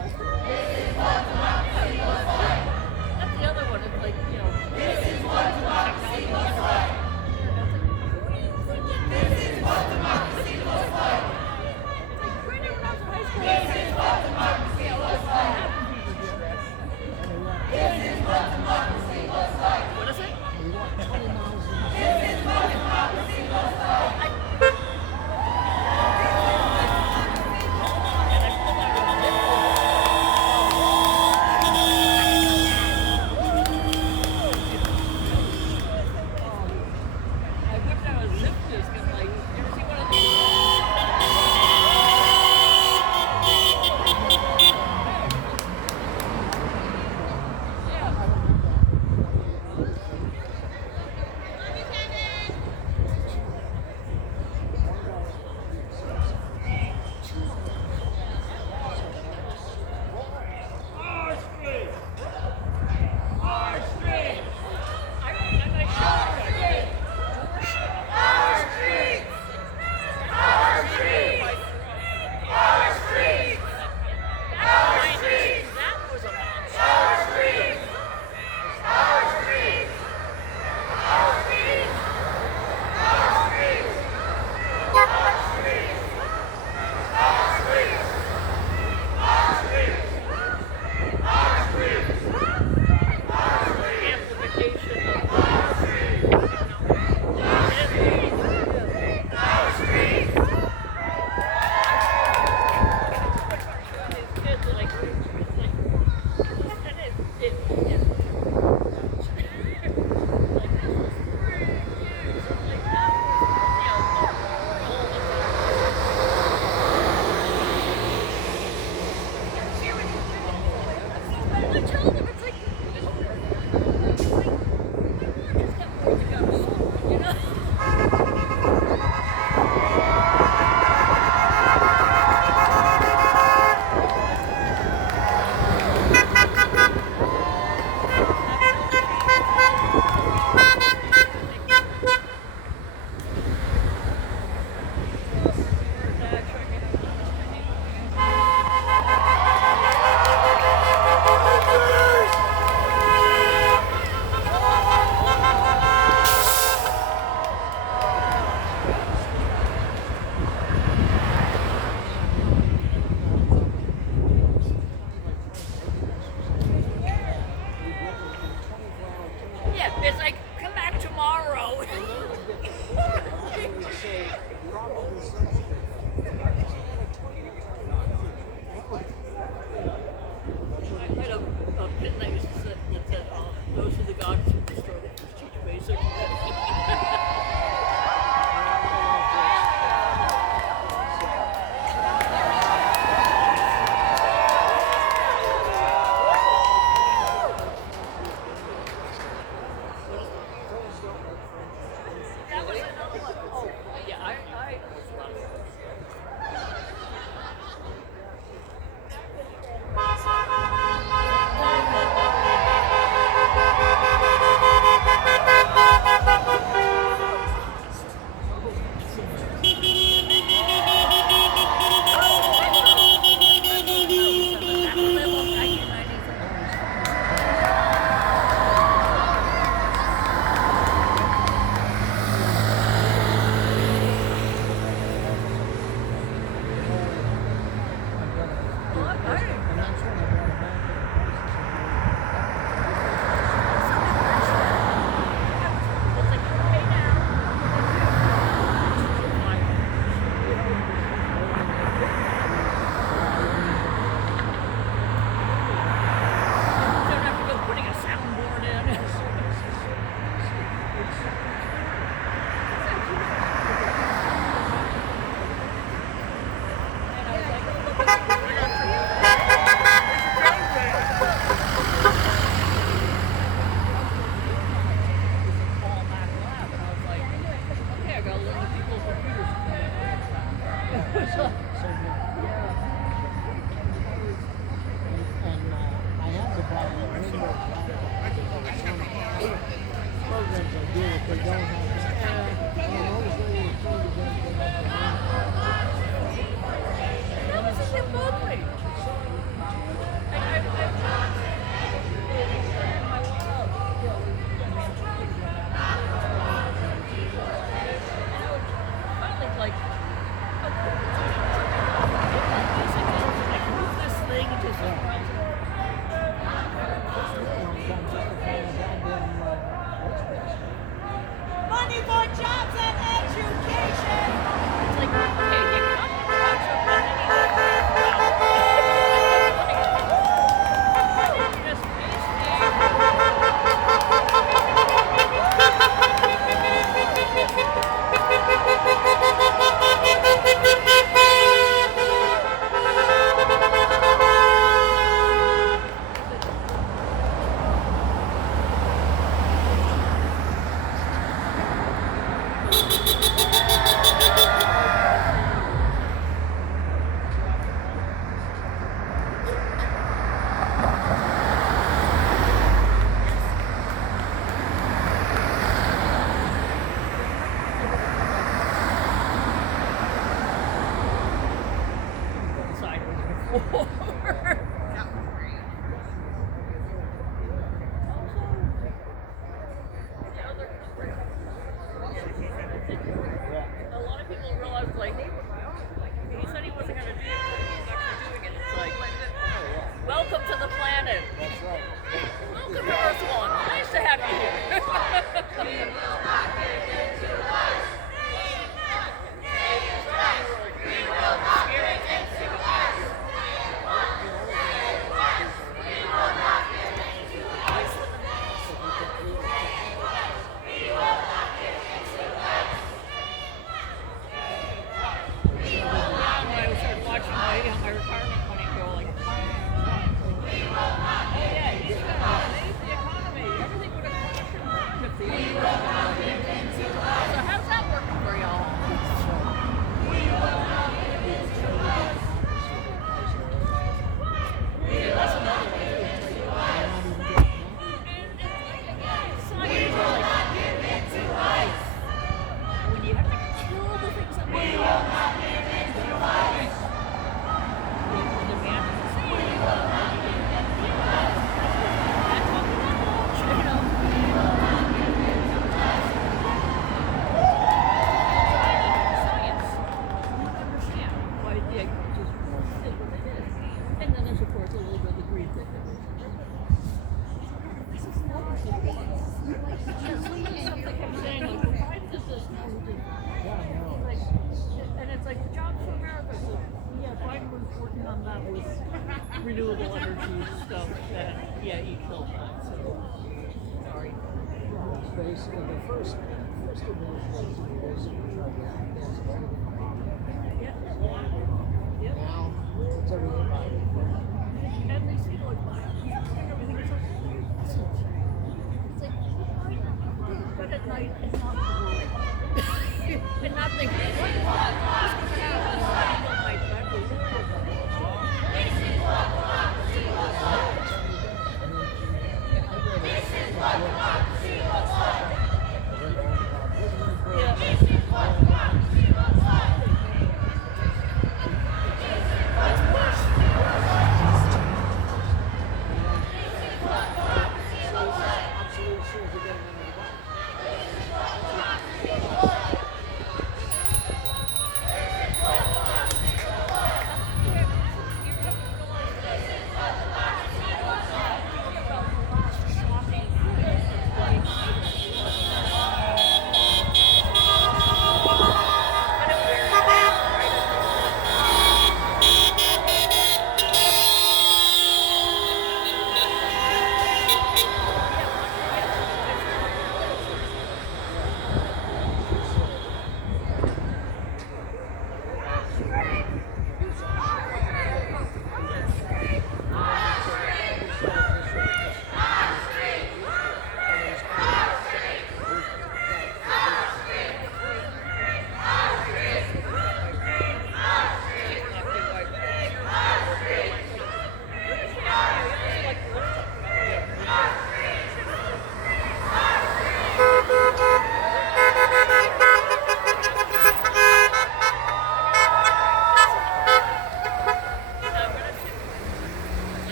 That's the other one. It's like, technology, internet. It's like right now when I was in high school. What is it? I whipped out a zip disk and like, you ever see one of these? Yeah. I'm like, that was a monster. Amplification kids are like, I tell them it's like, just got more to go, you know? Yeah, it's like, come back tomorrow. I had a pin that used to say, that said, those are the gods who destroyed it. Just teach basic. That was another one. Oh, yeah, I A lot of people realize, like, he said he wasn't going to do it, but he's actually doing it. It's like, welcome to the planet. That's right. Welcome to Earth One. Nice to have you here. When I started watching my retirement money go like, oh yeah, he's gonna save the economy. Everything would have crashed and burned if the So how's that working for y'all? Yeah, that's another one too. Science is like, when you have to kill the things that make you the demand is the same. That's what we want, you know. Science. You understand why the agriculture did what they did. And then there's, of course, a little bit of the greed thing. This is wonderful. Something I'm saying, like, why does this now do? Like, and it's like the jobs for America. So yeah, Biden was working on that with renewable energy stuff. And yeah, he killed that. So sorry. Basically, the first administration basically tried to advance everything. Yeah. Yep. Now, it's everything about it. And they see like everything is like, it's like, but at night it's not